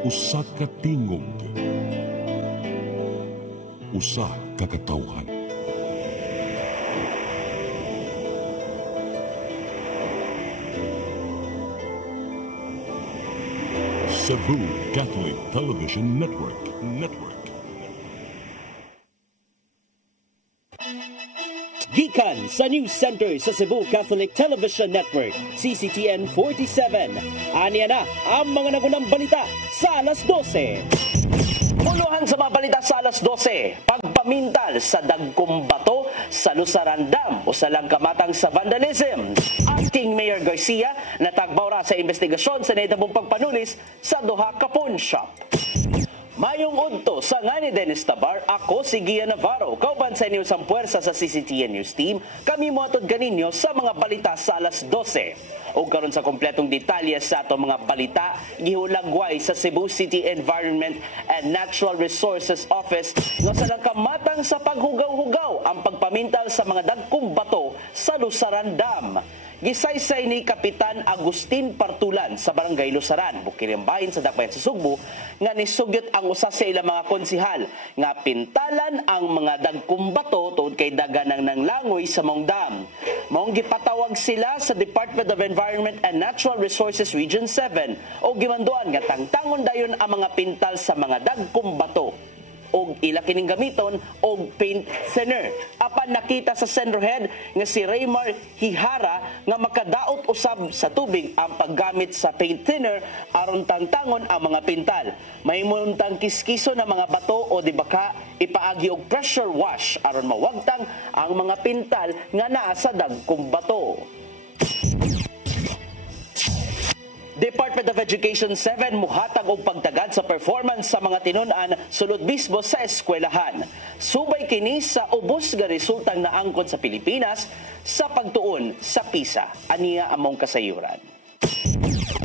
Usa ka tingog, usa ka katawhan. Cebu Catholic Television Network. Gikan sa News Center sa Cebu Catholic Television Network, CCTN 47. Aniya na ang mga nagunang balita sa alas 12. Puluhan sa mga balita sa alas 12. Pagpamintal sa dagkong bato sa Lusaran Dam o sa langkamatang sa vandalism. Acting Mayor Garcia natagbaw ra sa investigasyon sa nahitabong pagpanulis sa duha ka pawn shop. Mayong udto sa nga ni Dennis Tabar, ako si Gia Navarro. Kauban sa inyo sang puwersa sa CCTN News Team, kami moatod ganinyo sa mga balita sa alas 12. O karon sa kompletong detalye sa atong mga balita, gihulagway sa Cebu City Environment and Natural Resources Office nga sa langkamatang sa paghugaw-hugaw ang pagpamintal sa mga dagkong bato sa Lusaran Dam. Gisaysay ni Kapitan Agustin Partulan sa Barangay Lusaran, Bukirang Bahin sa Dakbayan sa Sugbo, nga nisugyot ang usa sa ilang mga konsihal nga pintalan ang mga dagkong bato tungod kay daganang ng langoy sa mong dam. Maong gipatawag sila sa Department of Environment and Natural Resources Region 7 o gimanduan nga tangtangon dayon ang mga pintal sa mga dagkong bato o ila kining gamiton og paint thinner. Apan nakita sa Senderhead nga si Raymar Hihara nga makadaot usab sa tubig ang paggamit sa paint thinner aron tangtangon ang mga pintal. May muntang kiskiso na mga bato o di baka ipaagi og pressure wash aron mawagtang ang mga pintal nga naa sa dagkong bato. Department of Education 7 muhatag og pagtagad sa performance sa mga tinun-an sulod mismo sa eskwelahan. Subay kini sa ubos nga resultang naangkon sa Pilipinas sa pagtuon sa PISA. Aniya among kasayuran.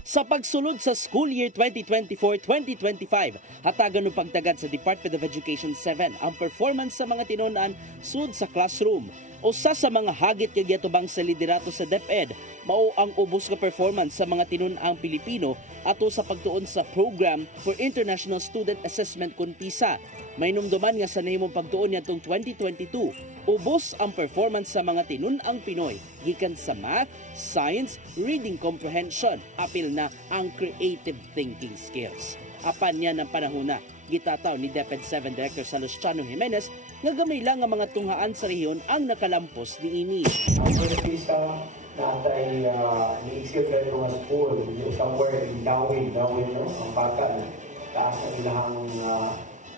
Sa pagsulod sa school year 2024-2025, hatagan ng pagtagad sa Department of Education 7 ang performance sa mga tinun-an sud sa classroom. Usa sa mga hagit kay giatubang sa liderato sa DepEd mao ang ubos nga performance sa mga tinun-ang Pilipino ato sa pagtuon sa Program for International Student Assessment kun PISA. May numduman nga sa nahimong pagtuon niadtong 2022, ubos ang performance sa mga tinun-ang Pinoy gikan sa math, science, reading comprehension, apil na ang creative thinking skills. Apan niya ng panahon na gitataw ni DepEd 7 Director Salustiano Jimenez nga gamay lang ang mga tunghaan sa rehiyon ang nakalampos ni ini. Ang PISA natay ni-execute ka ito nga school somewhere in Dawin, no? Ang bata taas ang ilang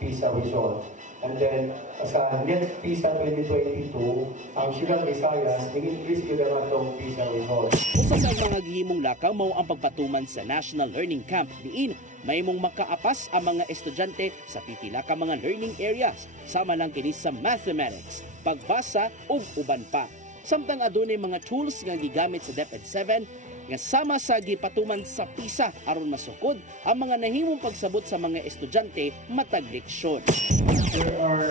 PISA result. And then, sa next PISA 2022, ang Silang Visayas, nag-increase yun naman itong PISA result. Usa sa mga gihimong lakaw mao ang pagpatuman sa National Learning Camp diin may mong makaapas ang mga estudyante sa pipila ka mga learning areas, sama lang kini sa mathematics, pagbasa ug uban pa. Samtang adunay mga tools nga gigamit sa DepEd 7 nga sama sa gipatuman sa PISA aron masukod ang mga nahimong pagsabot sa mga estudyante matag leksyon. There are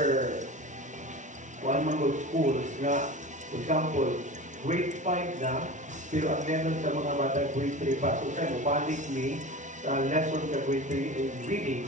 one mga schools na, for example, grade 5 na, pero ang level sa mga bata grade 3 pa. So, sa'yo, panic me sa lesson sa grade 3 in reading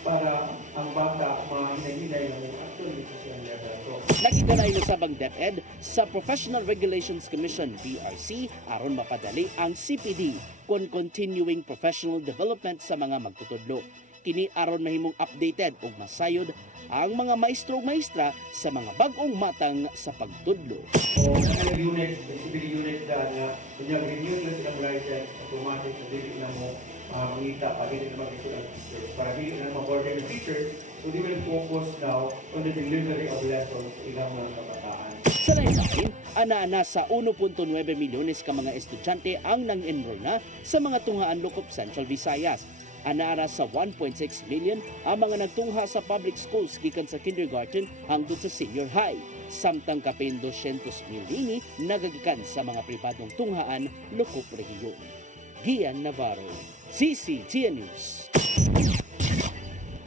para ang bata hinay-hinay ng actually sa level. So, nakiganay na sabang DepEd sa Professional Regulations Commission PRC aron mapadali ang CPD kon continuing professional development sa mga magtutudlo. Kini aron mahimong updated ug masayod ang mga maestro ug maestra sa mga bag-ong matang sa pagtudlo. So, ang unit, CPD unit na kunyag renew na silang license, automatic na dili na mo mangita pa dili na mag-isulat teachers. Para dili na mag-order ng teachers, so they will focus now on the delivery of lessons sa ilang mga kabataan. Sa lain-lain, ana-ana sa 1.9 milyones ka mga estudyante ang nang-enroll na sa mga tunghaan Lukop Central Visayas. Anara sa 1.6 million ang mga nagtungha sa public schools gikan sa kindergarten hangtod sa senior high. Samtang kapin 200,000 ini nagagikan sa mga pribadong tunghaan Lukop Rehiyon. Gian Navarro, CCTN News.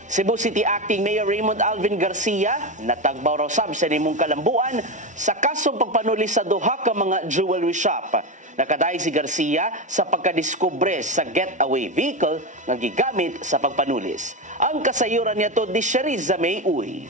Cebu City Acting Mayor Raymond Alvin Garcia natagbaw raw sab sa nimong kalambuan sa kasong pagpanuli sa duha ka mga jewelry shop. Nakaday si Garcia sa pagkadiskubre sa getaway vehicle nga gigamit sa pagpanulis. Ang kasayuran niya to di Shariza May Uy.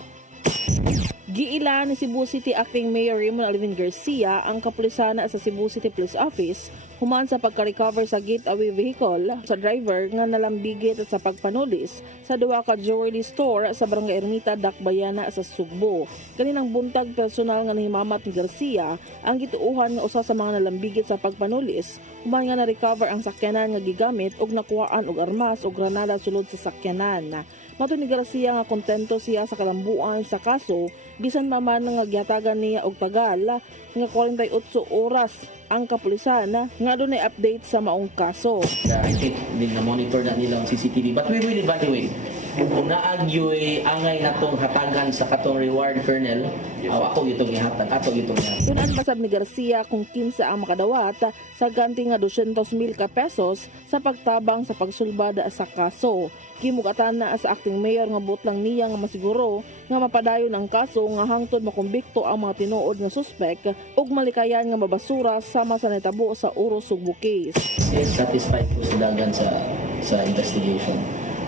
Giila ni Cebu City Acting Mayor Raymond Alvin Garcia ang kapulisan sa Cebu City Police Office human sa pagka-recover sa getaway vehicle sa driver nga nalambigit sa pagpanulis sa duwa ka jewelry store sa Barangay Ermita, Dakbayana sa Sugbo. Kaninang buntag personal nga nahimamat ni Garcia ang gituuhan nga usa sa mga nalambigit sa pagpanulis human nga na-recover ang sakyanan nga gigamit ug nakuhaan og armas ug granada sulod sa sakyanan. Mato ni Garcia nga kontento siya sa kalambuan sa kaso bisan naman nga gihatagan niya og tagal nga 48 oras ang kapulisan nga dunay update sa maong kaso. I think din na monitor na nila ang CCTV but we will evaluate. Kung naagyoy angay natong hatagan sa katong reward kernel, ako gitong ihatag, ato gitong ihatag. Tunan basab ni Garcia kung kinsa ang makadawat sa ganti nga 200,000 ka pesos sa pagtabang sa pagsulbad sa kaso. Kimugatan na sa acting mayor nga butlang niya nga masiguro nga mapadayon ang kaso nga hangtod makumbikto ang mga tinuod nga suspek ug malikayan nga mabasura sama sa natabo sa Uro Sugbo case. Yes, satisfied ko sa dagan sa investigation.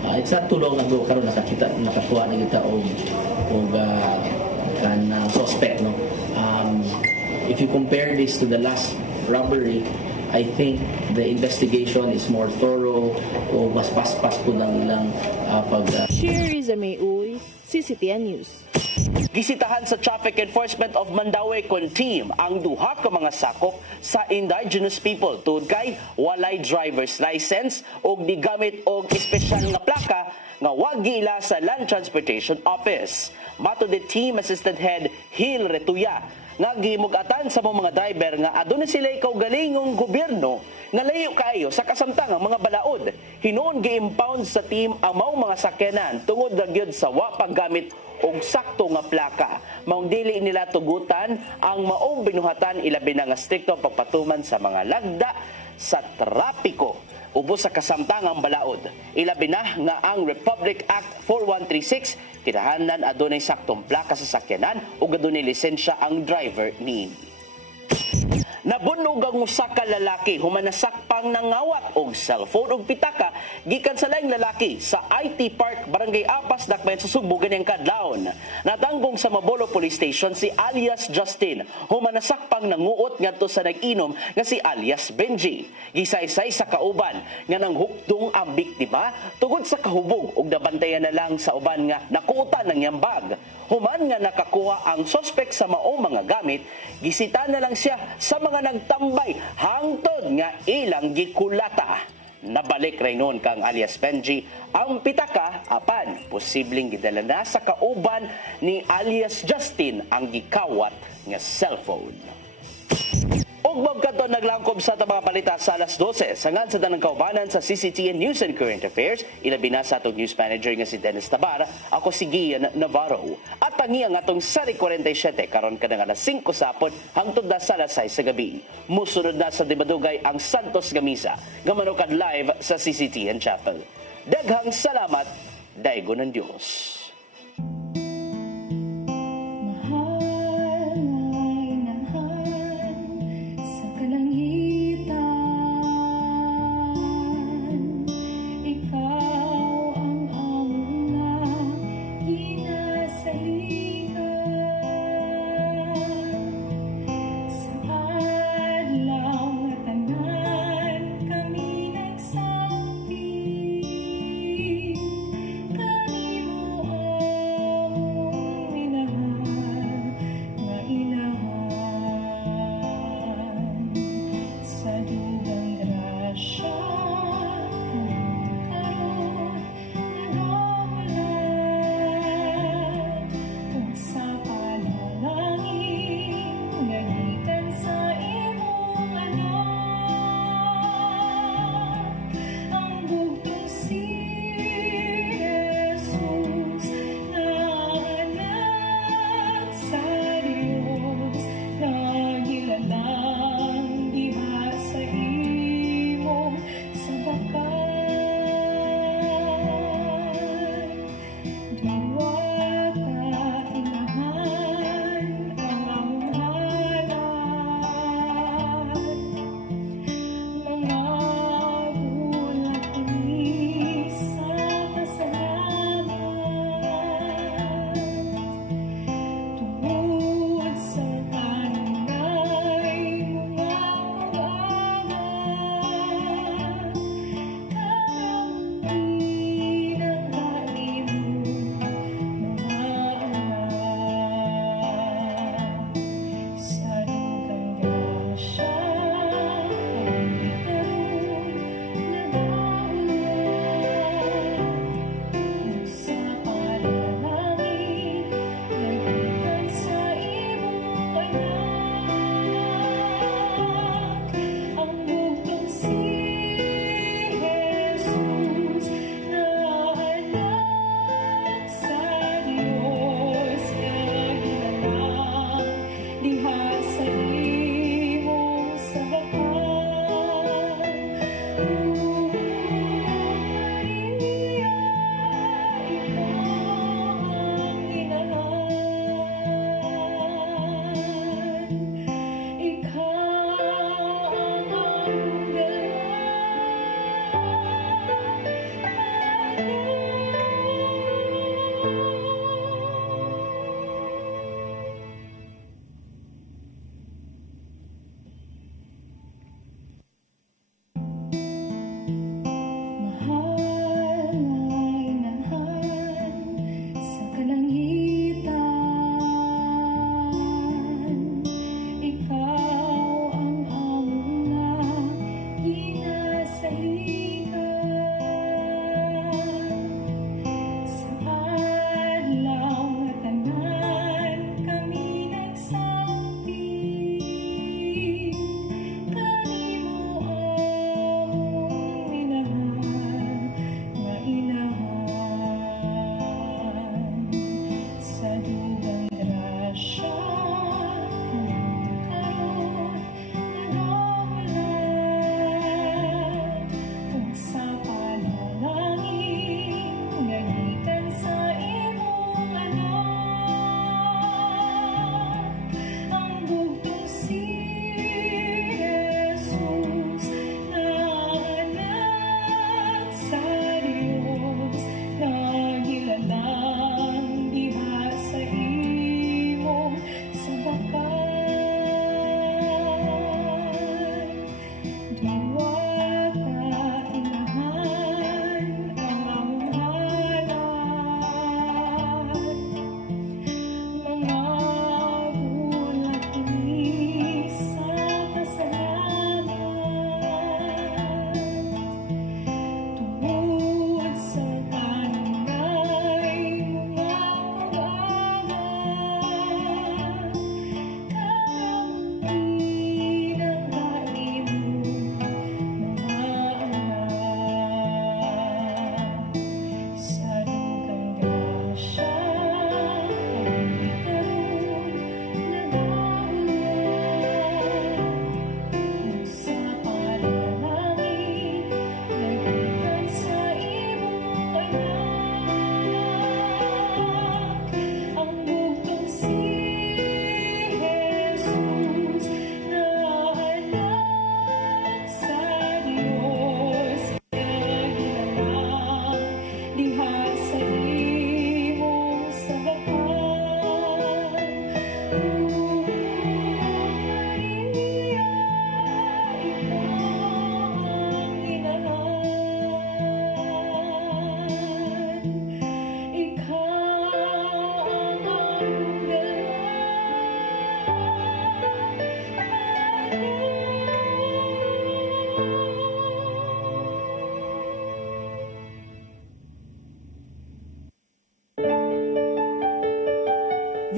It's not too long ago karon nakakuha na kita og suspect, no. If you compare this to the last robbery, I think the investigation is more thorough o mas paspas po ng ilang Shariza May Uy, CCTN News. Gisitahan sa Traffic Enforcement of Mandaue kon team ang duha ka mga sakop sa indigenous people tungod kay walay driver's license o digamit og espesyal nga plaka nga wa giila sa Land Transportation Office. Mato the Team Assistant Head Hil Retuya nga gimugatan sa mga driver nga aduna sila kaugalingong gobyerno nga layo kaayo sa kasamtangang mga balaod. Hinuon gi-impound sa team ang maong mga sakyanan tungod ra gyud sa wa paggamit og sakto nga plaka. Maong dili nila tugutan ang maong binuhatan ilabi na nga strikto pagpatuman sa mga lagda sa trapiko ubos sa kasamtangang balaod. Ilabi na nga ang Republic Act 4136 tirahanan adunay saktong plaka sa sakyanan ug adunay lisensya ang driver niini. Nabunog ang usa ka lalaki human nasakpang nangawat og cellphone ug pitaka gikan sa laing lalaki sa IT Park Barangay Apas Dakbayan sa Sugbo ganyang kadlawon. Natanggong sa Mabolo Police Station si alias Justin human nasakpang nanguot ngadto sa nag-inom nga si alias Benji. Gisaysay sa kauban nga nanghukdong ang biktima tungod sa kahubog ug nabantayan na lang sa uban nga nakuutan ng yambag. Human nga nakakuha ang suspect sa maong mga gamit, gisita na lang siya sa mga nagtambay hangtod nga ilang gikulata. Nabalik ray noon kang alias Benji ang pitaka apan posibleng gidala na sa kauban ni alias Justin ang gikawat nga cellphone. Og magkadto naglangkob sa mga balita sa alas 12 sangad sa tanang kaubanan sa CCTN News and Current Affairs. Ilabi na sa atong news manager nga si Dennis Tabar, ako si Gian Navarro. At tangi ang atong Sari 47 karon ka nga alas 5 sapon hangtod na sa alas 6 sa gabi. Musunod na sa Dimadugay ang Santos Gamisa nga manukad live sa CCTN Chapel. Daghang salamat, daygo ng Diyos. Kami mo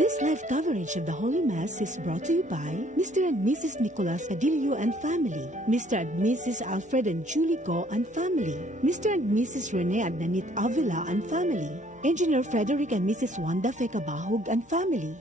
This live coverage of the Holy Mass is brought to you by Mr. and Mrs. Nicolas Cadillo and family, Mr. and Mrs. Alfred and Julie Go and family, Mr. and Mrs. Rene and Nanit Avila and family, Engineer Frederick and Mrs. Wanda Fekabahog and family.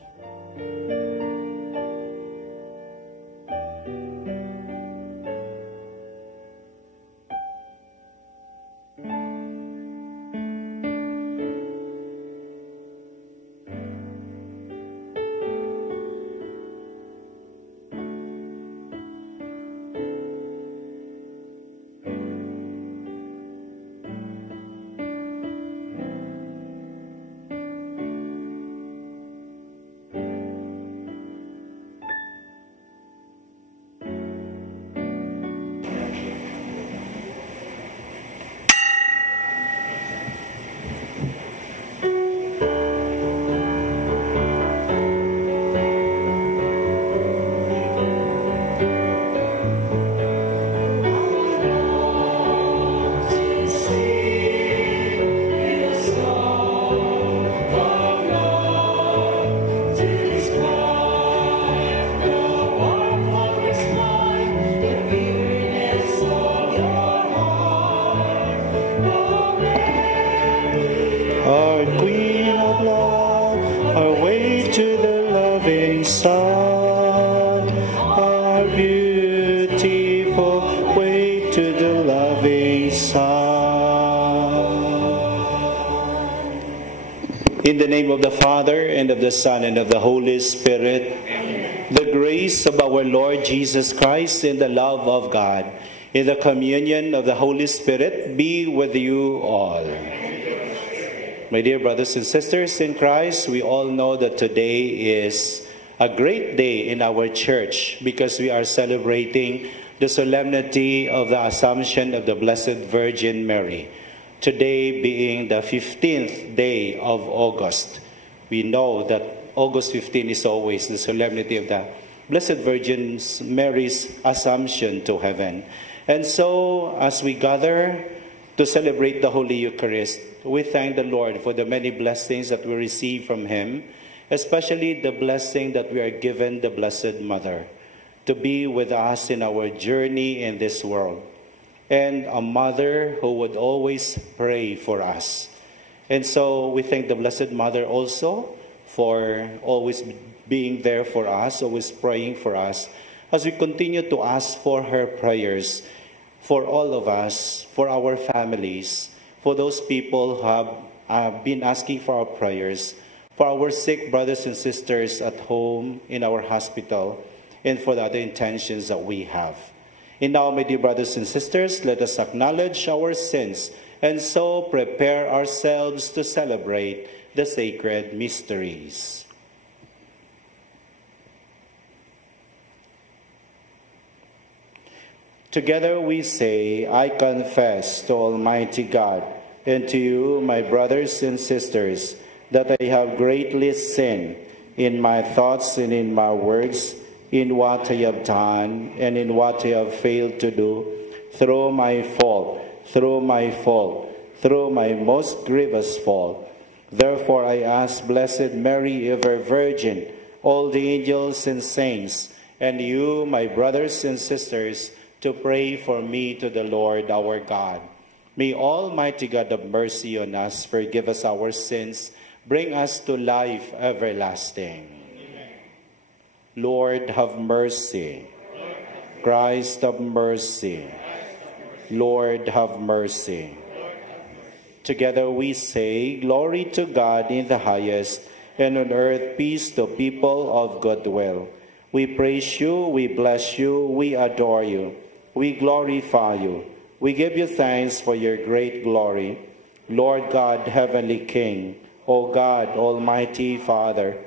In the name of the Father, and of the Son, and of the Holy Spirit, Amen. The grace of our Lord Jesus Christ, and the love of God, and the communion of the Holy Spirit be with you all. My dear brothers and sisters in Christ, we all know that today is a great day in our church because we are celebrating the solemnity of the Assumption of the Blessed Virgin Mary. Today being the 15th day of August. We know that August 15 is always the solemnity of the Blessed Virgin Mary's Assumption to heaven. And so, as we gather to celebrate the Holy Eucharist, we thank the Lord for the many blessings that we receive from Him, especially the blessing that we are given the Blessed Mother, to be with us in our journey in this world, and a mother who would always pray for us. And so we thank the Blessed Mother also for always being there for us, always praying for us, as we continue to ask for her prayers for all of us, for our families, for those people who have been asking for our prayers, for our sick brothers and sisters at home, in our hospital, and for the other intentions that we have. And now, my dear brothers and sisters, let us acknowledge our sins and so prepare ourselves to celebrate the sacred mysteries. Together we say, I confess to Almighty God and to you, my brothers and sisters, that I have greatly sinned in my thoughts and in my words, in what I have done and in what I have failed to do, through my fault, through my most grievous fault. Therefore I ask Blessed Mary, ever Virgin, all the angels and saints, and you, my brothers and sisters, to pray for me to the Lord our God. May Almighty God have mercy on us, forgive us our sins, bring us to life everlasting. Lord, have mercy. Christ, have mercy. Lord, have mercy. Together we say, Glory to God in the highest, and on earth peace to people of good will. We praise you, we bless you, we adore you, we glorify you. We give you thanks for your great glory. Lord God, Heavenly King, O God, Almighty Father,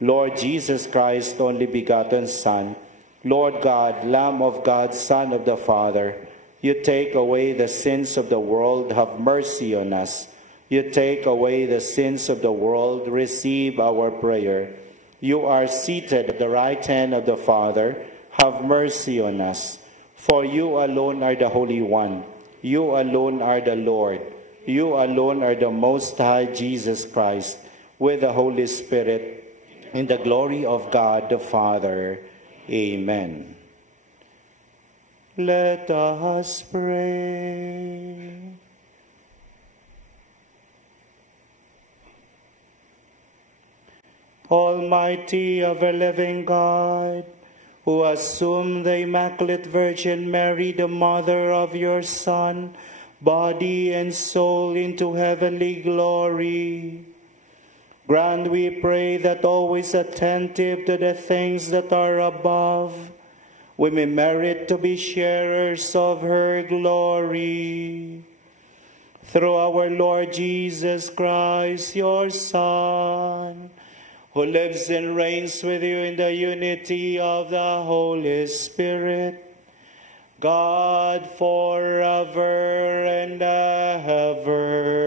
Lord Jesus Christ, only begotten Son, Lord God, Lamb of God, Son of the Father, you take away the sins of the world, have mercy on us. You take away the sins of the world, receive our prayer. You are seated at the right hand of the Father, have mercy on us. For you alone are the Holy One, you alone are the Lord, you alone are the Most High Jesus Christ, with the Holy Spirit, in the glory of God the Father. Amen. Let us pray. Almighty, ever-living God, who assumed the Immaculate Virgin Mary, the mother of your Son, body and soul into heavenly glory, grant, we pray, that always attentive to the things that are above, we may merit to be sharers of her glory. Through our Lord Jesus Christ, your Son, who lives and reigns with you in the unity of the Holy Spirit, God forever and ever.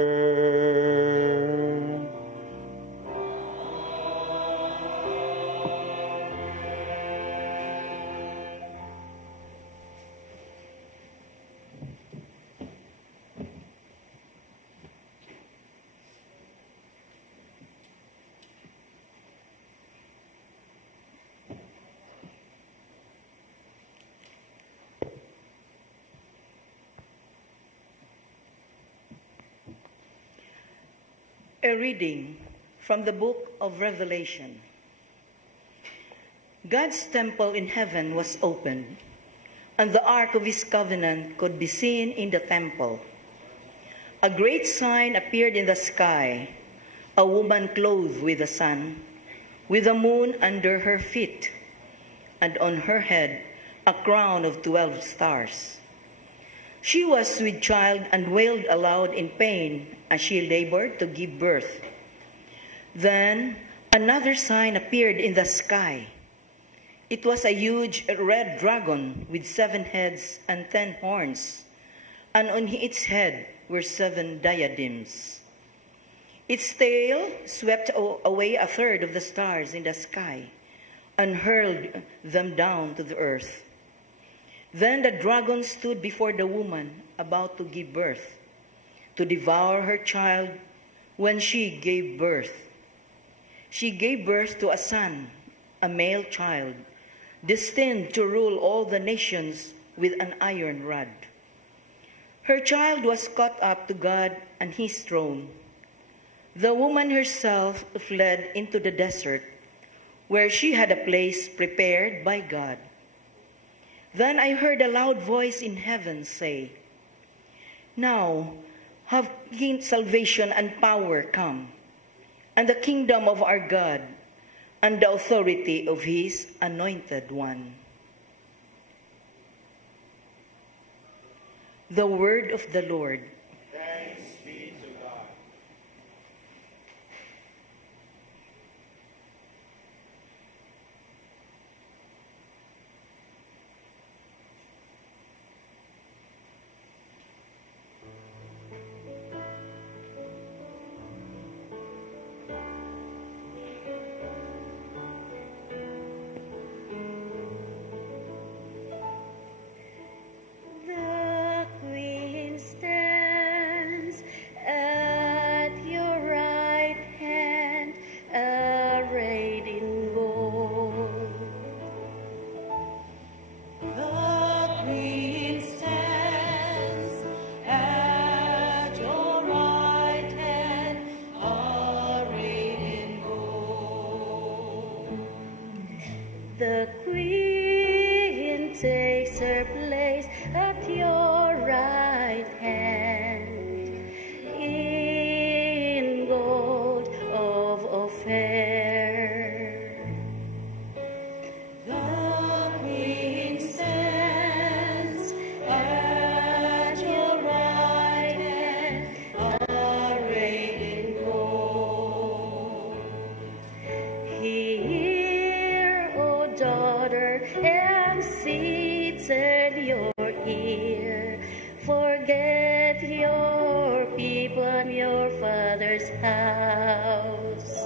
A reading from the book of Revelation. God's temple in heaven was opened, and the ark of his covenant could be seen in the temple. A great sign appeared in the sky, a woman clothed with the sun, with the moon under her feet, and on her head a crown of 12 stars. She was with child and wailed aloud in pain as she labored to give birth. Then another sign appeared in the sky. It was a huge red dragon with 7 heads and 10 horns, and on its head were 7 diadems. Its tail swept away a third of the stars in the sky and hurled them down to the earth. Then the dragon stood before the woman about to give birth, to devour her child when she gave birth. She gave birth to a son, a male child, destined to rule all the nations with an iron rod. Her child was caught up to God and his throne. The woman herself fled into the desert, where she had a place prepared by God. Then I heard a loud voice in heaven say, "Now have salvation and power come, and the kingdom of our God, and the authority of his anointed one." The word of the Lord. Thanks be to God. The Queen stands at your right hand, arrayed in gold. The Queen stands at your right hand, arrayed in gold. The Queen takes her place at your right hand, in gold of fair. The Queen stands at your right hand, arrayed in gold. Hear, O daughter, and seated your ear. Forget your people and your father's house.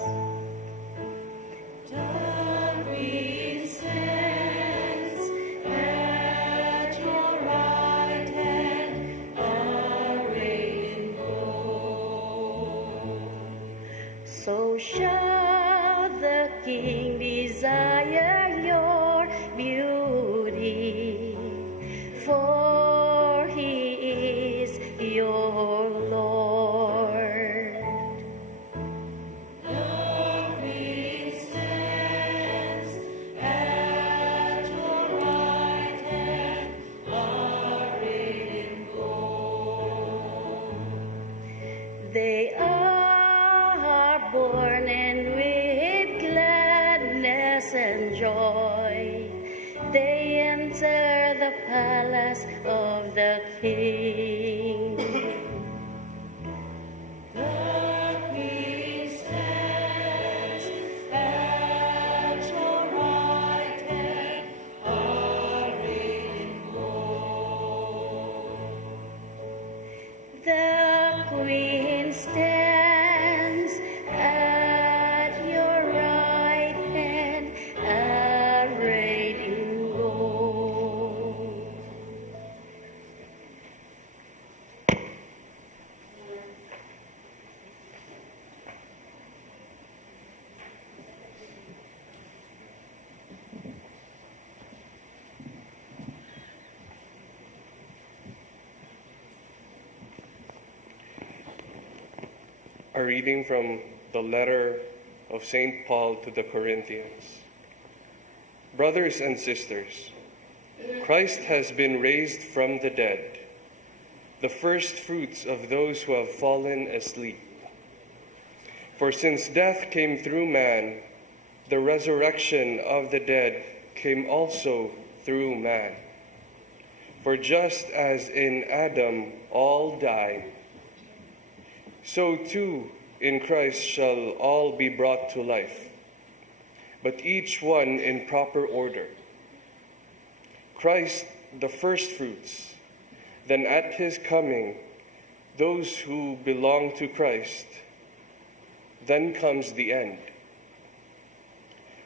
The Queen stands at your right hand, arrayed in gold. So shall the King Lord. Glory stands at your right hand, arrayed in gold. They are born and with gladness and joy they enter the palace of the King. The Queen stands at your right hand, arrayed in gold. The Queen stands at your right hand, arrayed in gold. A reading from the letter of St. Paul to the Corinthians. Brothers and sisters, Christ has been raised from the dead, the first fruits of those who have fallen asleep. For since death came through man, the resurrection of the dead came also through man. For just as in Adam all die, so too in Christ shall all be brought to life, but each one in proper order. Christ the firstfruits, then at his coming, those who belong to Christ. Then comes the end,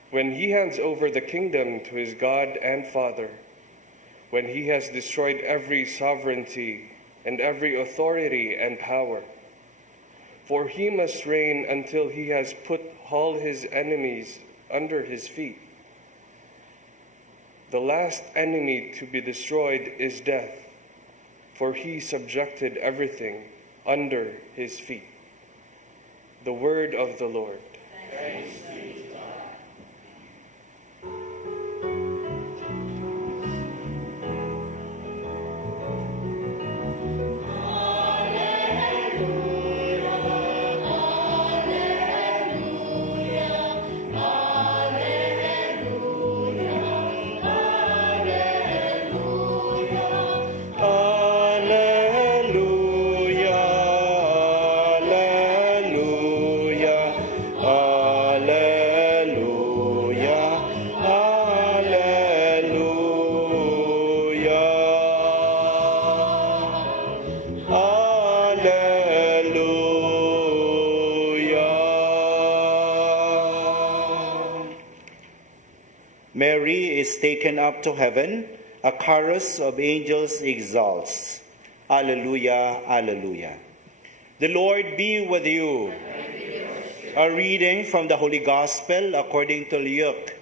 when he hands over the kingdom to his God and Father, when he has destroyed every sovereignty and every authority and power. For he must reign until he has put all his enemies under his feet. The last enemy to be destroyed is death, for he subjected everything under his feet. The word of the Lord. Thanks be to God. Mary is taken up to heaven, a chorus of angels exalts. Alleluia, alleluia. The Lord be with you. A reading from the Holy Gospel according to Luke.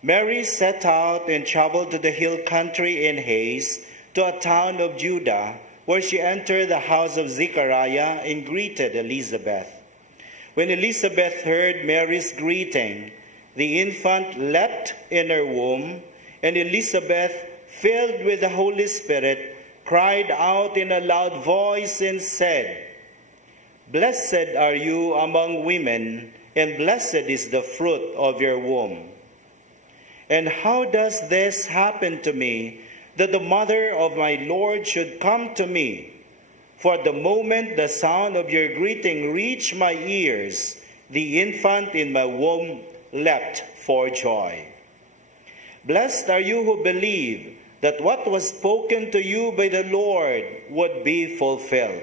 Mary set out and traveled to the hill country in haste to a town of Judah, where she entered the house of Zechariah and greeted Elizabeth. When Elizabeth heard Mary's greeting, the infant leapt in her womb, and Elizabeth, filled with the Holy Spirit, cried out in a loud voice and said, "Blessed are you among women, and blessed is the fruit of your womb. And how does this happen to me, that the mother of my Lord should come to me? For the moment the sound of your greeting reached my ears, the infant in my womb leapt for joy. Blessed are you who believe that what was spoken to you by the Lord would be fulfilled."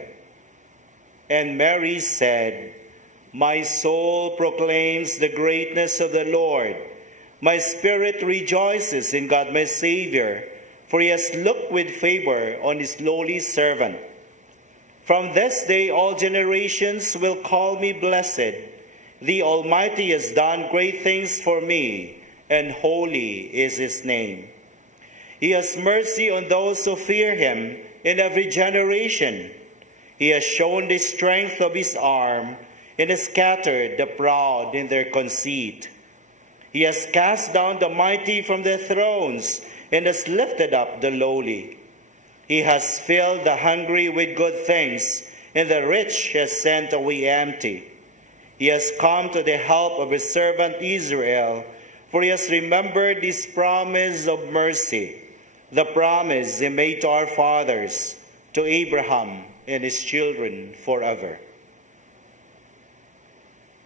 And Mary said, "My soul proclaims the greatness of the Lord. My spirit rejoices in God my Savior, for he has looked with favor on his lowly servant. From this day all generations will call me blessed. The Almighty has done great things for me, and holy is his name. He has mercy on those who fear him in every generation. He has shown the strength of his arm and has scattered the proud in their conceit. He has cast down the mighty from their thrones and has lifted up the lowly. He has filled the hungry with good things, and the rich has sent away empty. He has come to the help of his servant Israel, for he has remembered his promise of mercy, the promise he made to our fathers, to Abraham and his children forever.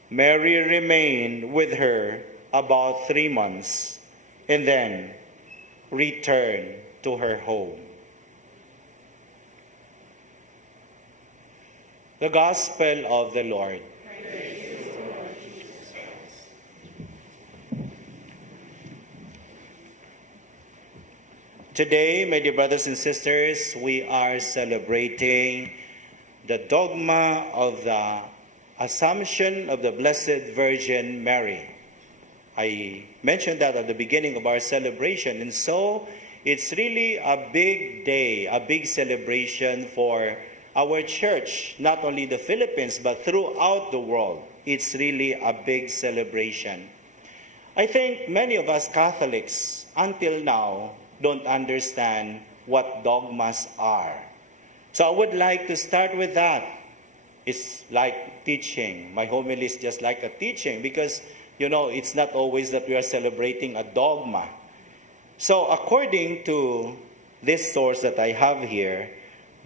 Mary remained with her about 3 months and then returned to her home. The Gospel of the Lord. Today, my dear brothers and sisters, we are celebrating the dogma of the Assumption of the Blessed Virgin Mary. I mentioned that at the beginning of our celebration, and so it's really a big day, a big celebration for our church, not only the Philippines, but throughout the world. It's really a big celebration. I think many of us Catholics, until now, don't understand what dogmas are. So I would like to start with that. It's like teaching. My homily is just like a teaching because, you know, it's not always that we are celebrating a dogma. So according to this source that I have here,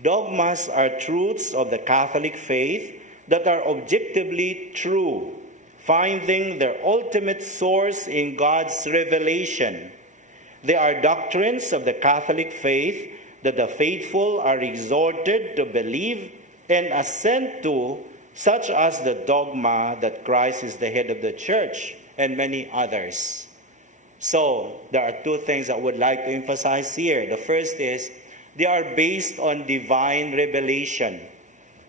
dogmas are truths of the Catholic faith that are objectively true, finding their ultimate source in God's revelation. They are doctrines of the Catholic faith that the faithful are exhorted to believe and assent to, such as the dogma that Christ is the head of the church and many others. So, there are two things I would like to emphasize here. The first is, they are based on divine revelation.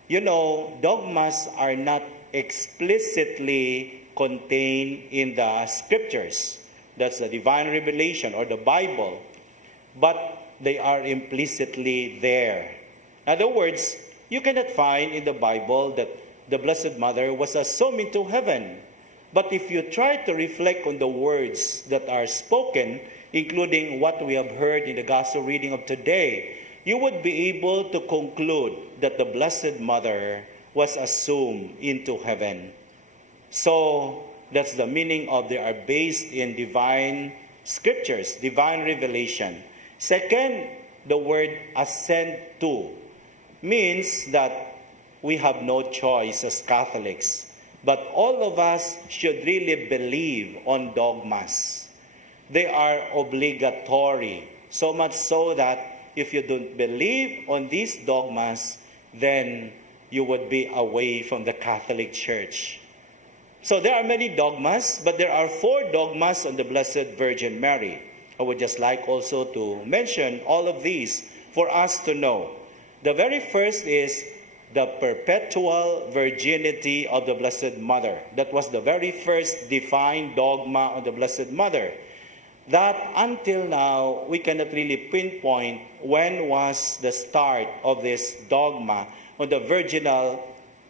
You know, dogmas are not explicitly contained in the scriptures. That's the divine revelation or the Bible. But they are implicitly there. In other words, you cannot find in the Bible that the Blessed Mother was assumed into heaven. But if you try to reflect on the words that are spoken, including what we have heard in the Gospel reading of today, you would be able to conclude that the Blessed Mother was assumed into heaven. So, that's the meaning of they are based in divine scriptures, divine revelation. Second, the word assent to means that we have no choice as Catholics. But all of us should really believe on dogmas. They are obligatory. So much so that if you don't believe on these dogmas, then you would be away from the Catholic Church. So there are many dogmas, but there are 4 dogmas on the Blessed Virgin Mary. I would just like also to mention all of these for us to know. The very first is the perpetual virginity of the Blessed Mother. That was the very first defined dogma of the Blessed Mother. That until now, we cannot really pinpoint when was the start of this dogma on the virginal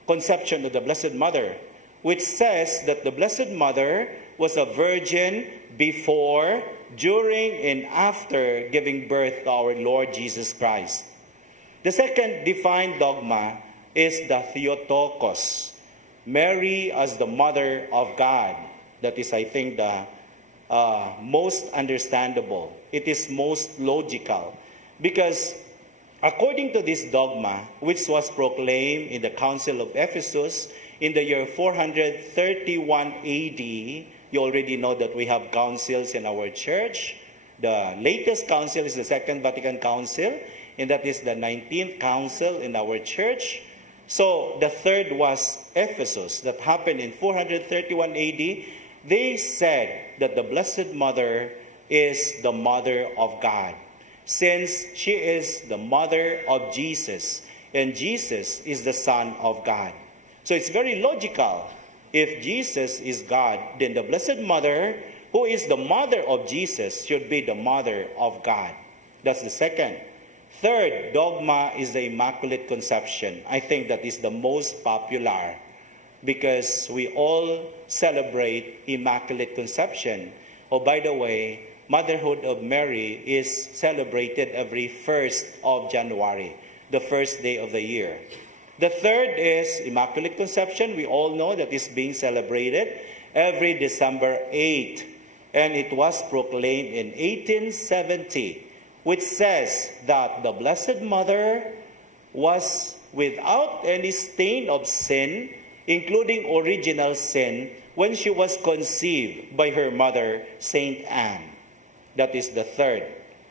conception of the Blessed Mother, which says that the Blessed Mother was a virgin before, during, and after giving birth to our Lord Jesus Christ. The second defined dogma is the Theotokos, Mary as the Mother of God. That is, I think, the most understandable. It is most logical. Because according to this dogma, which was proclaimed in the Council of Ephesus in the year 431 AD, you already know that we have councils in our church. The latest council is the Second Vatican Council, and that is the 19th council in our church. So the third was Ephesus, that happened in 431 AD. They said that the Blessed Mother is the Mother of God, since she is the mother of Jesus, and Jesus is the Son of God. So it's very logical. If Jesus is God, then the Blessed Mother, who is the mother of Jesus, should be the mother of God. That's the second. Third dogma is the Immaculate Conception. I think that is the most popular because we all celebrate Immaculate Conception. Oh, by the way, Motherhood of Mary is celebrated every 1st of January, the first day of the year. The third is Immaculate Conception. We all know that is being celebrated every December 8. And it was proclaimed in 1870, which says that the Blessed Mother was without any stain of sin, including original sin, when she was conceived by her mother, Saint Anne. That is the third.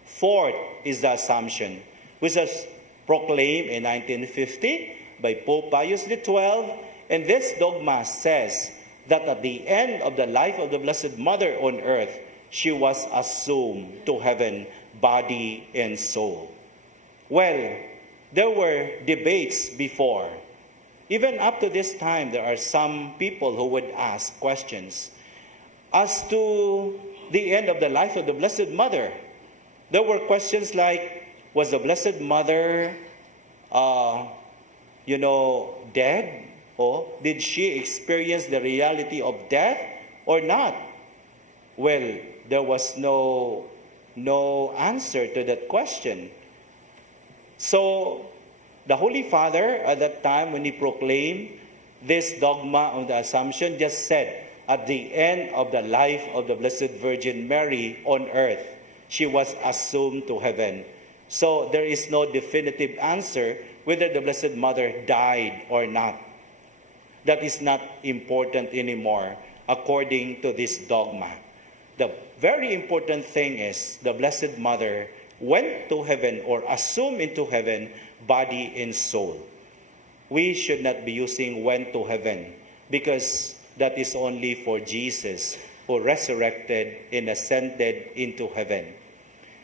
Fourth is the Assumption, which was proclaimed in 1950 by Pope Pius XII. And this dogma says that at the end of the life of the Blessed Mother on earth, she was assumed to heaven, body and soul. Well, there were debates before. Even up to this time, there are some people who would ask questions as to the end of the life of the Blessed Mother. There were questions like, was the Blessed Mother, dead? Or did she experience the reality of death or not? Well, there was no answer to that question. So, the Holy Father at that time when he proclaimed this dogma of the Assumption just said, at the end of the life of the Blessed Virgin Mary on earth, she was assumed to heaven. So, there is no definitive answer whether the Blessed Mother died or not. That is not important anymore according to this dogma. The very important thing is the Blessed Mother went to heaven or assumed into heaven body and soul. We should not be using went to heaven because that is only for Jesus who resurrected and ascended into heaven.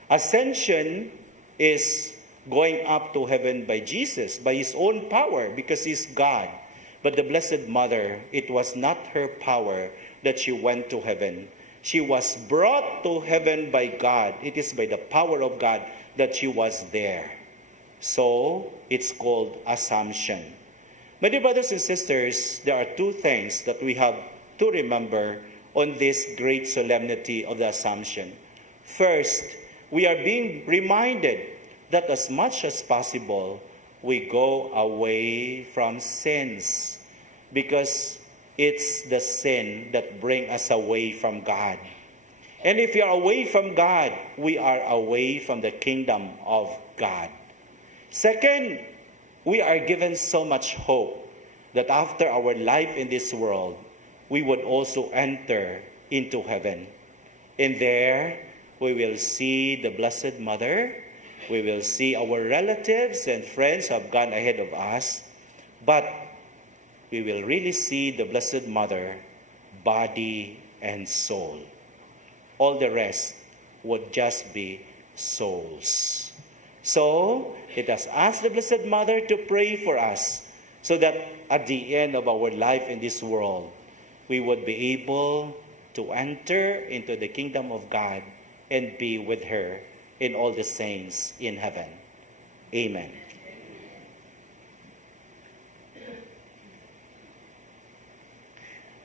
Ascension is going up to heaven by Jesus, by his own power because he's God. But the Blessed Mother, it was not her power that she went to heaven. She was brought to heaven by God. It is by the power of God that she was there. So, it's called Assumption. My dear brothers and sisters, there are two things that we have to remember on this great solemnity of the Assumption. First, we are being reminded that as much as possible, we go away from sins because it's the sin that brings us away from God. And if we are away from God, we are away from the kingdom of God. Second, we are given so much hope that after our life in this world, we would also enter into heaven. And there, we will see the Blessed Mother. We will see our relatives and friends who have gone ahead of us. But we will really see the Blessed Mother, body and soul. All the rest would just be souls. So, let us ask the Blessed Mother to pray for us so that at the end of our life in this world, we would be able to enter into the kingdom of God and be with her in all the saints in heaven. Amen.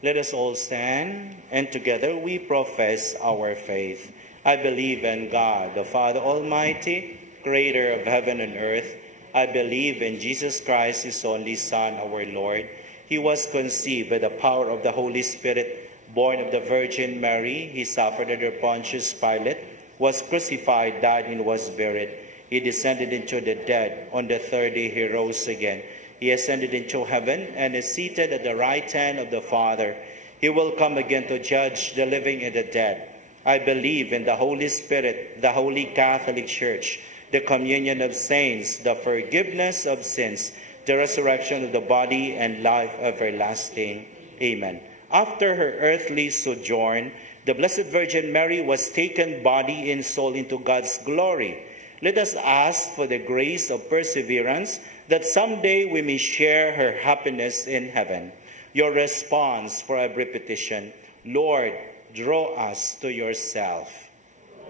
Let us all stand, and together we profess our faith. I believe in God, the Father Almighty, creator of heaven and earth. I believe in Jesus Christ, his only Son, our Lord. He was conceived by the power of the Holy Spirit, born of the Virgin Mary. He suffered under Pontius Pilate, was crucified, died, and was buried. He descended into the dead. On the third day he rose again. He ascended into heaven and is seated at the right hand of the Father. He will come again to judge the living and the dead. I believe in the Holy Spirit, the Holy Catholic Church, the communion of saints, the forgiveness of sins, the resurrection of the body, and life everlasting. Amen. After her earthly sojourn, the Blessed Virgin Mary was taken body and soul into God's glory. Let us ask for the grace of perseverance that someday we may share her happiness in heaven. Your response for every petition: Lord, draw us to yourself.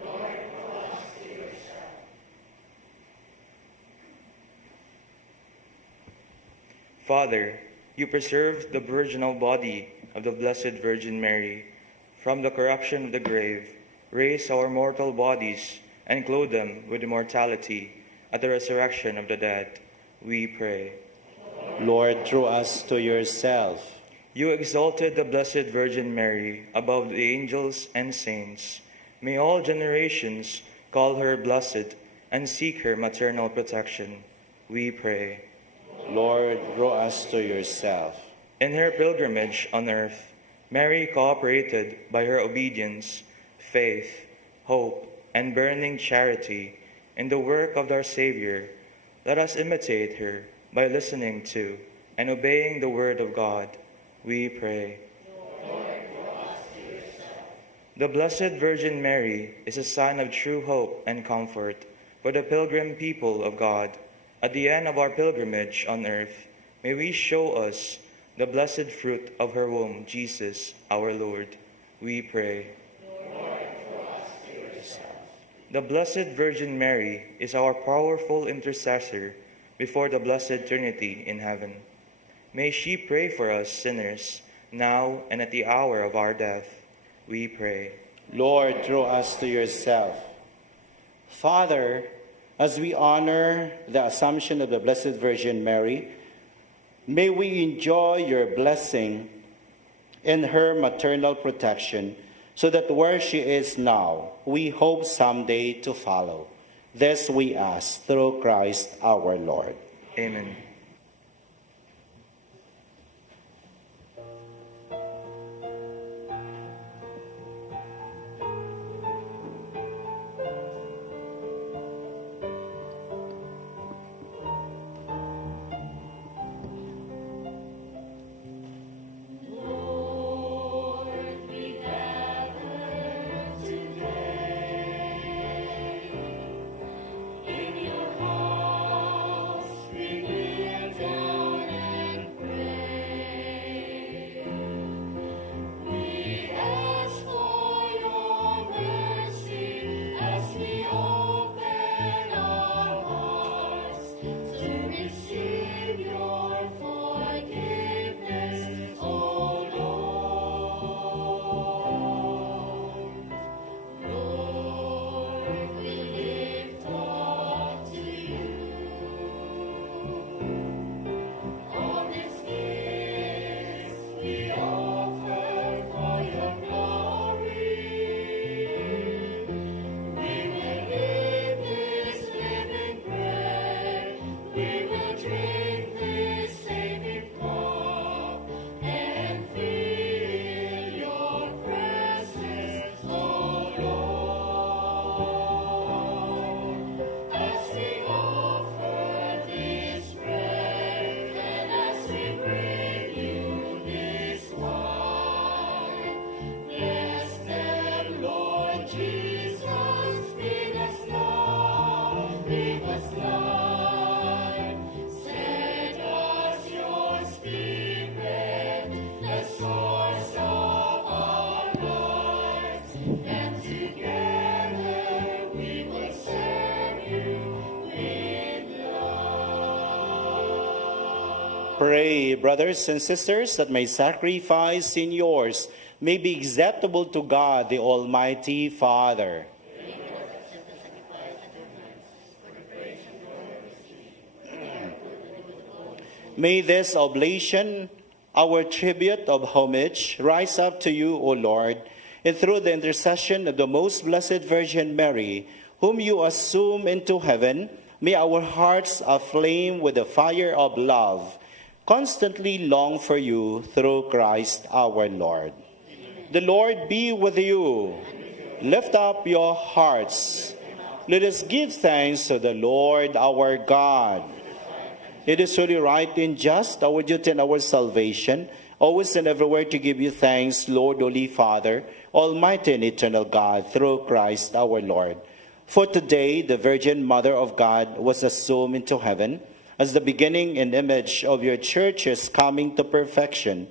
Lord, draw us to yourself. Father, you preserved the virginal body of the Blessed Virgin Mary from the corruption of the grave. Raise our mortal bodies and clothe them with immortality at the resurrection of the dead. We pray. Lord, draw us to yourself. You exalted the Blessed Virgin Mary above the angels and saints. May all generations call her blessed and seek her maternal protection. We pray. Lord, draw us to yourself. In her pilgrimage on earth, Mary cooperated by her obedience, faith, hope, and burning charity in the work of our Savior. Let us imitate her by listening to and obeying the word of God. We pray. The Blessed Virgin Mary is a sign of true hope and comfort for the pilgrim people of God. At the end of our pilgrimage on earth, may we show us the blessed fruit of her womb, Jesus, our Lord. We pray. The Blessed Virgin Mary is our powerful intercessor before the Blessed Trinity in heaven. May she pray for us sinners, now and at the hour of our death. We pray. Lord, draw us to yourself. Father, as we honor the Assumption of the Blessed Virgin Mary, may we enjoy your blessing in her maternal protection, so that where she is now, we hope someday to follow. This we ask through Christ our Lord. Amen. Pray, brothers and sisters, that my sacrifice and yours may be acceptable to God, the Almighty Father. May this oblation, our tribute of homage, rise up to you, O Lord, and through the intercession of the most blessed Virgin Mary, whom you assume into heaven, may our hearts aflame with the fire of love constantly long for you through Christ our Lord. Amen. The Lord be with you. Lift up your hearts. Let us give thanks to the Lord our God. It is truly right and just, our duty and our salvation, always and everywhere to give you thanks, Lord, Holy Father, Almighty and eternal God, through Christ our Lord. For today, the Virgin Mother of God was assumed into heaven, as the beginning and image of your church's coming to perfection,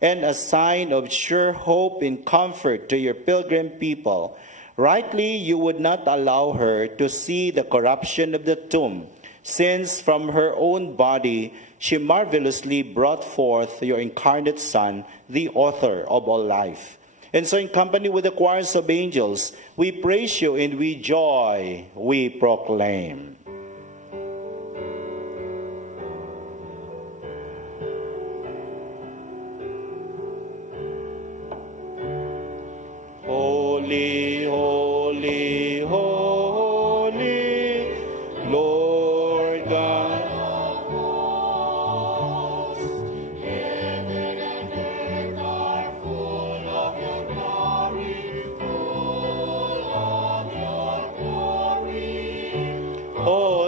and a sign of sure hope and comfort to your pilgrim people. Rightly, you would not allow her to see the corruption of the tomb, since from her own body she marvelously brought forth your incarnate Son, the author of all life. And so in company with the choirs of angels, we praise you and we joy, we proclaim. Holy, holy, holy, Lord God.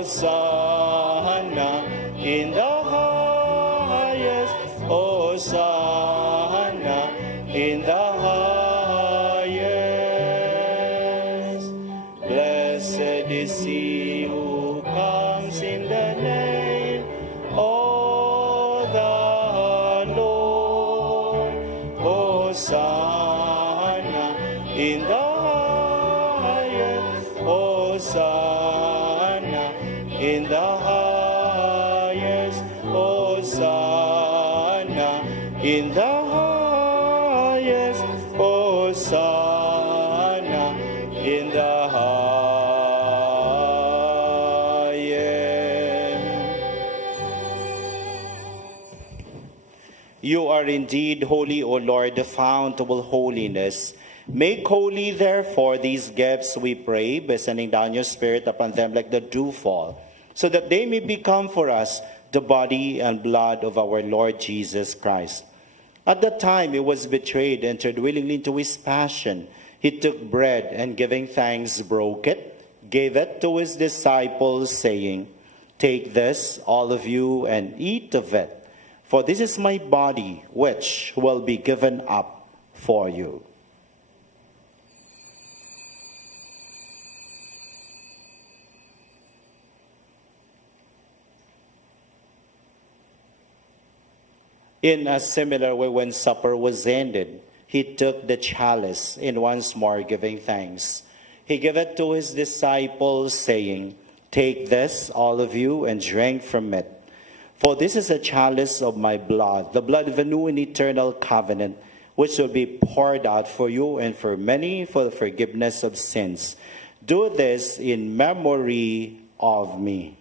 Hosanna in the highest, Hosanna in the highest. Blessed is he who comes in the name of the Lord. Hosanna in the highest, Hosanna in the highest, Hosanna in the highest, Hosanna in the highest. You are indeed holy, O Lord, the fount of all holiness. Make holy, therefore, these gifts, we pray, by sending down your Spirit upon them like the dewfall, so that they may become for us the body and blood of our Lord Jesus Christ. At the time he was betrayed, entered willingly into his passion, he took bread and giving thanks broke it, gave it to his disciples, saying, "Take this, all of you, and eat of it, for this is my body, which will be given up for you." In a similar way, when supper was ended, he took the chalice and once more giving thanks, he gave it to his disciples, saying, "Take this, all of you, and drink from it. For this is a chalice of my blood, the blood of a new and eternal covenant, which will be poured out for you and for many for the forgiveness of sins. Do this in memory of me."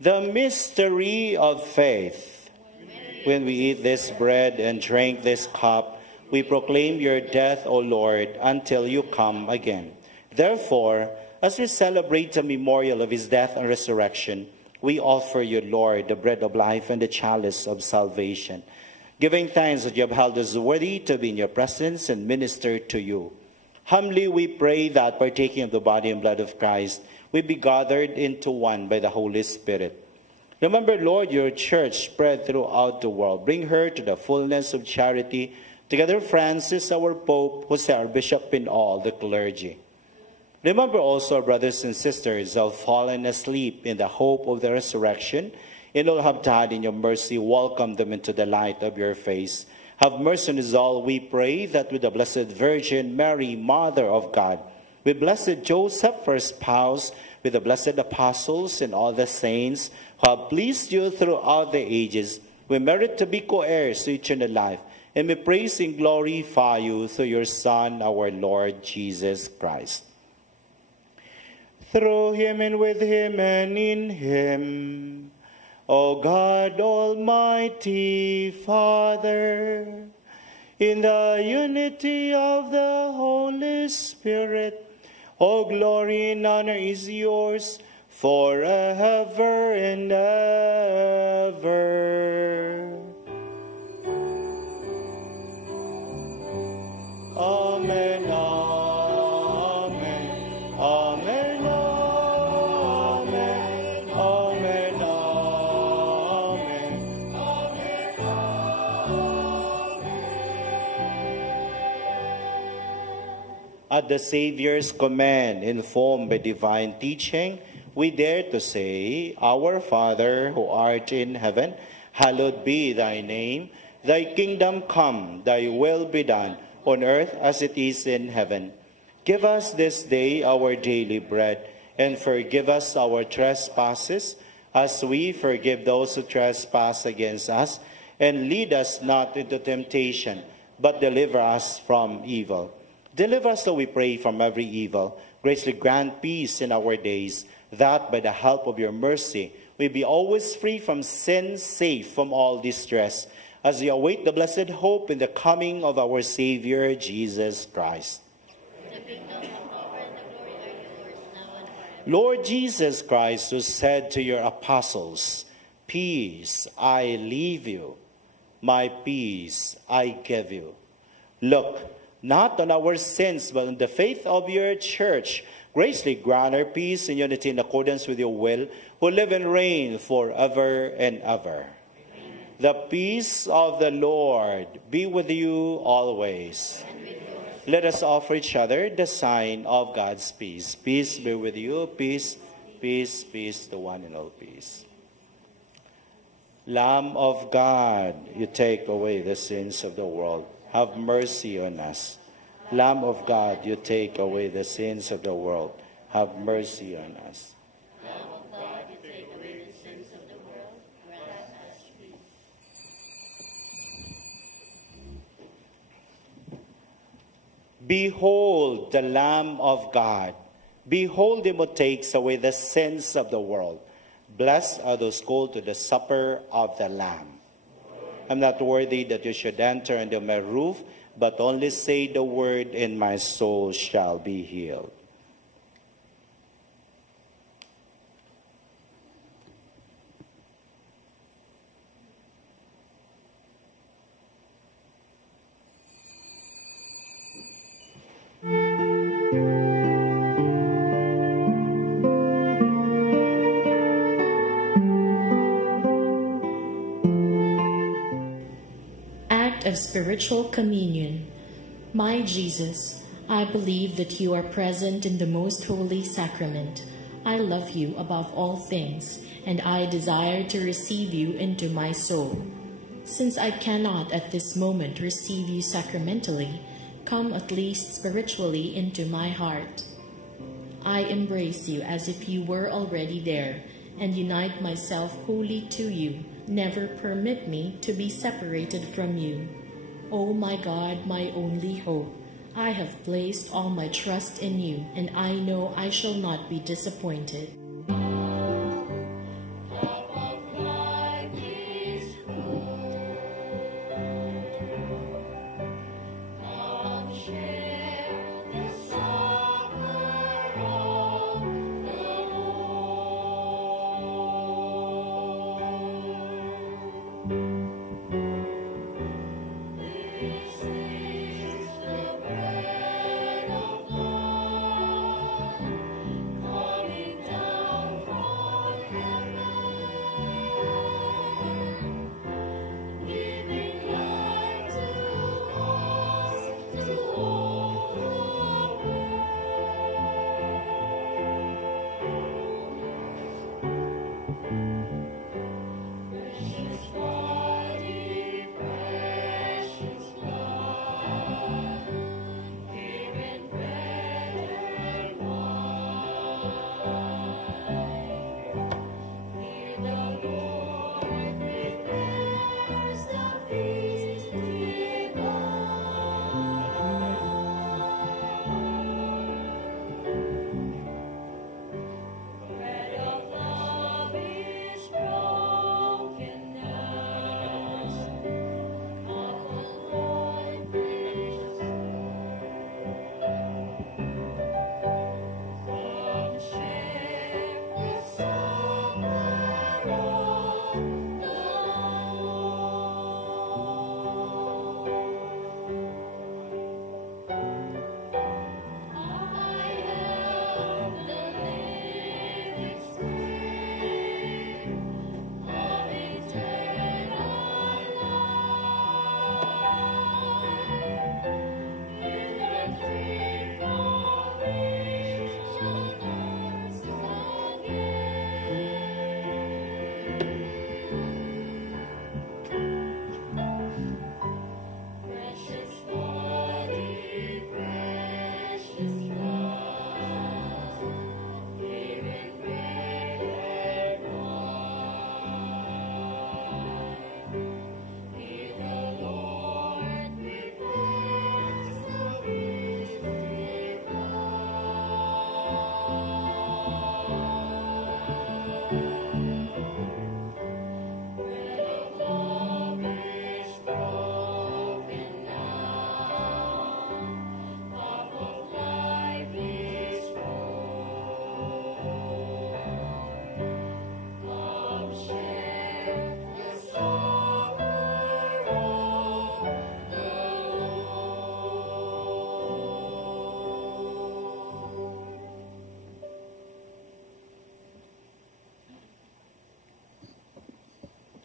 The mystery of faith. When we eat this bread and drink this cup, we proclaim your death, O Lord, until you come again. Therefore, as we celebrate the memorial of his death and resurrection, we offer you, Lord, the bread of life and the chalice of salvation, giving thanks that you have held us worthy to be in your presence and minister to you. Humbly we pray that, partaking of the body and blood of Christ, we be gathered into one by the Holy Spirit. Remember, Lord, your church spread throughout the world. Bring her to the fullness of charity, together Francis, our Pope, Jose, our Bishop, and all the clergy. Remember also our brothers and sisters who have fallen asleep in the hope of the resurrection, and all have died in your mercy. Welcome them into the light of your face. Have mercy on us all, we pray, that with the Blessed Virgin Mary, Mother of God, with blessed Joseph, her spouse, with the blessed apostles and all the saints who have pleased you throughout the ages, we merit to be co-heirs to eternal life, and we praise and glorify you through your Son, our Lord Jesus Christ. Through him and with him and in him, O God, Almighty Father, in the unity of the Holy Spirit, all glory and honor is yours forever and ever. Amen, amen, amen, amen, amen, amen, At the Savior's command, informed by divine teaching, we dare to say, Our Father, who art in heaven, hallowed be thy name. Thy kingdom come, thy will be done, on earth as it is in heaven. Give us this day our daily bread, and forgive us our trespasses, as we forgive those who trespass against us. And lead us not into temptation, but deliver us from evil. Deliver us, so we pray, from every evil. Graciously grant peace in our days, that by the help of your mercy we be always free from sin, safe from all distress, as we await the blessed hope in the coming of our Savior, Jesus Christ. Lord Jesus Christ, who said to your apostles, "Peace I leave you, my peace I give you." Look not on our sins, but on the faith of your church. Graciously grant our peace and unity in accordance with your will, who live and reign forever and ever. Amen. The peace of the Lord be with you always. Let us offer each other the sign of God's peace. Peace be with you. Peace, peace, peace to one and all, peace. Lamb of God, you take away the sins of the world. Have mercy on us. Lamb of God, you take away the sins of the world. Have mercy on us. Lamb of God, you take away the sins of the world. Grant us peace. Behold the Lamb of God. Behold him who takes away the sins of the world. Blessed are those called to the supper of the Lamb. I'm not worthy that you should enter under my roof, but only say the word, and my soul shall be healed. Of spiritual communion. My Jesus, I believe that you are present in the most holy sacrament. I love you above all things, and I desire to receive you into my soul. Since I cannot at this moment receive you sacramentally, come at least spiritually into my heart. I embrace you as if you were already there, and unite myself wholly to you. Never permit me to be separated from you. O my God, my only hope, I have placed all my trust in you, and I know I shall not be disappointed. Coming down.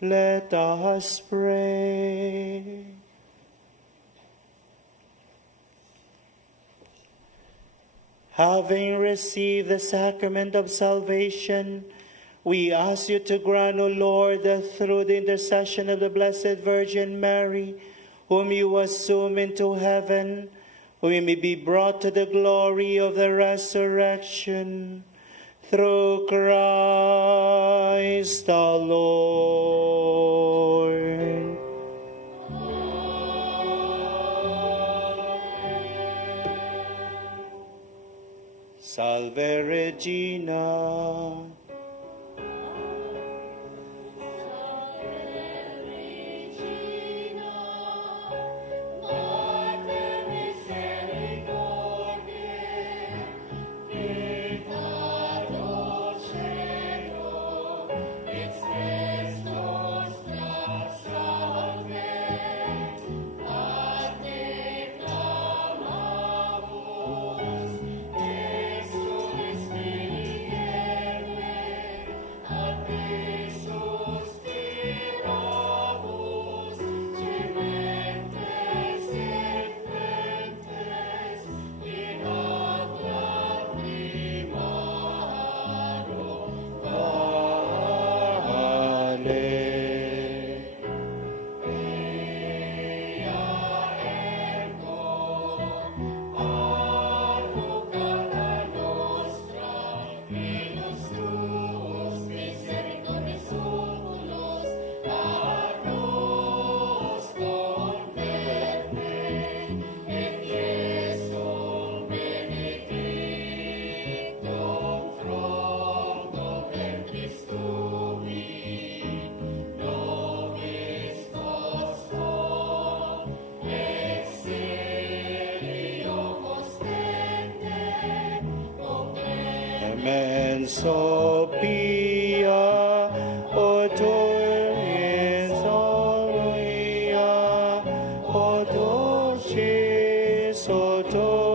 Let us pray. Having received the sacrament of salvation, we ask you to grant, O Lord, that through the intercession of the Blessed Virgin Mary, whom you assume into heaven, we may be brought to the glory of the resurrection. Through Christ our Lord. Salve Regina. Sophia, Otoris, Oloia, Otosis,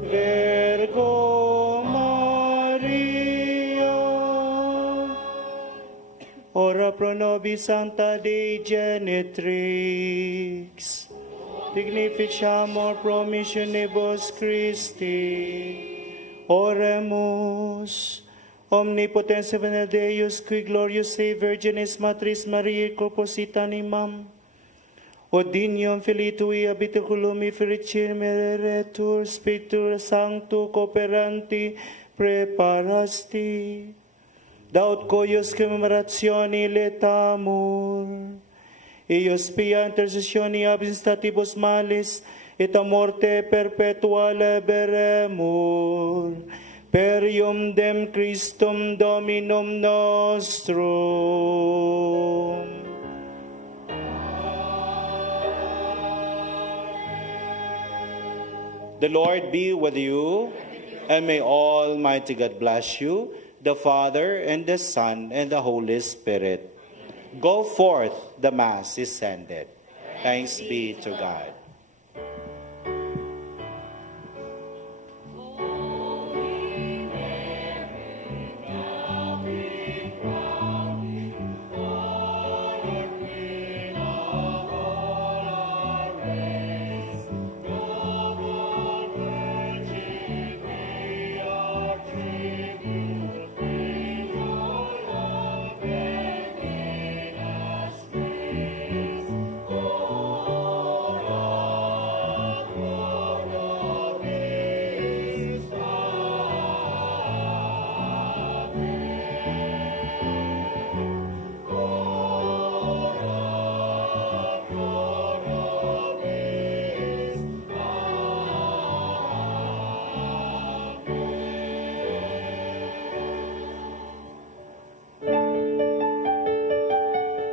Virgo Maria. Ora pro nobis Sancta Dei Genitrix, dignificiamur promissionibus Christi. Oremus, omnipotens Deus, qui glorious Virginis Matris Mariae corposita animam, Odinium filitui habitaculumi felicir meretur Spiritus Sancto cooperanti preparasti, daut coius commemorationi letamur, eius pia intercessioni ab instatibus malis, et a morte perpetua liberemur, per iumdem Christum Dominum nostrum. The Lord be with you, and may Almighty God bless you, the Father, and the Son, and the Holy Spirit. Go forth, the Mass is ended. Thanks be to God.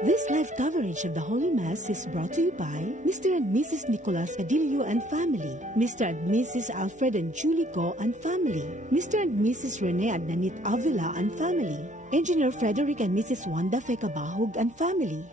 This live coverage of the Holy Mass is brought to you by Mr. and Mrs. Nicolas Cadillo and family, Mr. and Mrs. Alfred and Julie Go and family, Mr. and Mrs. Rene and Nanit Avila and family, Engineer Frederick and Mrs. Wanda Fekabahog and family.